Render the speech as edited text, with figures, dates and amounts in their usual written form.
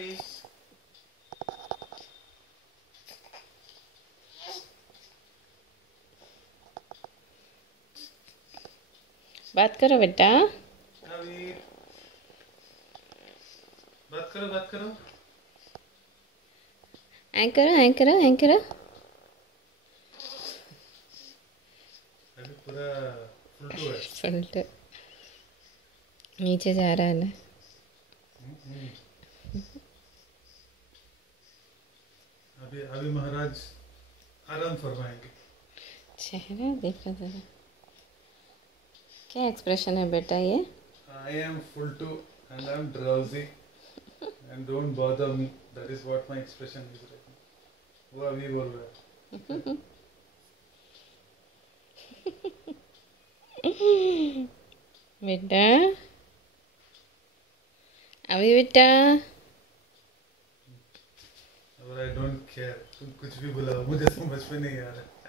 अभी। बात करो बेटा। अभी बात करो, बात करो। ऐ करो, ऐ करो, ऐ करो। अभी पूरा फुलटू है। उल्टे नीचे जा रहा है ना। हम्म। अभी अभी महाराज आराम फरमाएंगे। चेहरा देखो जरा, क्या एक्सप्रेशन है बेटा ये? I am Fultu and I'm drowsy and don't bother me. That is what my expression is right now. वो अभी बोल रहा है। बेटा, अभी बेटा। और I don't care, तुम कुछ भी बुलाओ, मुझे समझ में नहीं आ रहा।